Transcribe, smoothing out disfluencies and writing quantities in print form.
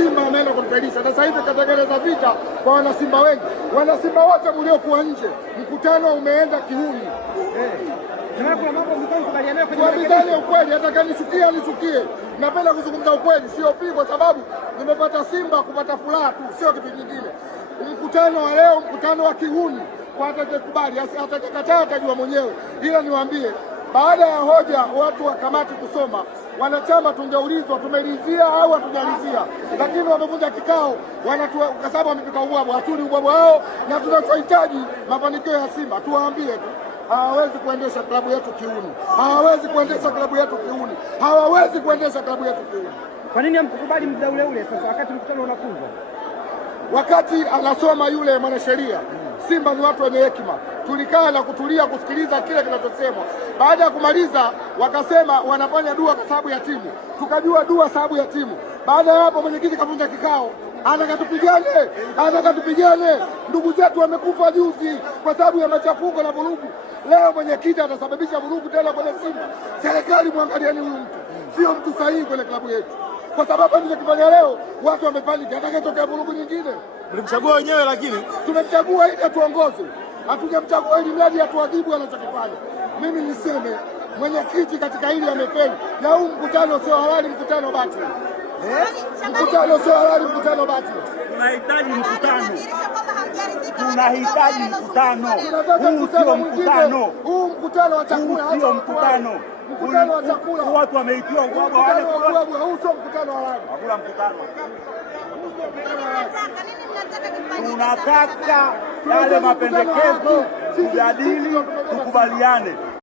Simba ameenda kumfelisha. Sasa hivi katengeneza vita kwa wanasimba wengi. Wanasimba wote mliokuwa nje, mkutano umeenda kiuni. Tuambizane ukweli, atakayenichukia anichukie. Napenda kuzungumza ukweli, sio pigo, sababu nimepata Simba kupata furaha tu, sio kitu kingine. Mkutano wa leo, mkutano wa kiuni, kwa atakayekubali, atakayekataa atajua mwenyewe. Ila niwaambie, baada ya hoja watu wa kamati kusoma, wanachama tungeulizwa tumeridhia au hatujaridhia, lakini wamevunja kikao, kwa sababu wamepika ubwabwa. Hatuli ubwabwa wao, na tunachohitaji mafanikio ya Simba. Tuwaambie tu, hawawezi kuendesha klabu yetu kiuni, hawawezi kuendesha klabu yetu kiuni, hawawezi kuendesha klabu yetu kiuni. Kwa nini hamkubali muda ule ule sasa wakati mkutano unafungwa? Wakati anasoma yule mwanasheria, Simba ni watu wenye hekima, tulikaa na kutulia kusikiliza kile kinachosemwa. Baada ya kumaliza, wakasema wanafanya dua kwa sababu ya timu, tukajua dua sababu ya timu. Baada ya hapo, mwenyekiti kavunja kikao, anakatupigane. Ndugu zetu wamekufa juzi kwa sababu ya machafuko na vurugu. Leo mwenyekiti atasababisha vurugu tena kwenye Simba. Serikali, mwangalieni huyu mtu, sio mtu sahihi kwenye klabu yetu, kwa sababu alichokifanya leo watu wamepaniki. Atakayetokea vurugu nyingine, mlimchagua wenyewe, lakini tumemchagua ili atuongoze, hatujamchagua ili mradi atuadhibu anachokifanya. Mimi niseme mwenyekiti katika hili amefeli, na huu mkutano sio halali, mkutano batili. Mkutano sio halali, mkutano batili. Tunahitaji mkutano, tunahitaji mkutano. Huu sio mkutano, huu mkutano wa chakula, huu sio mkutano. Mkutano wa chakula, watu wameitiwa ubwabwa wale, huu sio mkutano halali. Hakuna mkutano. Tunataka yale mapendekezo tujadili, tukubaliane.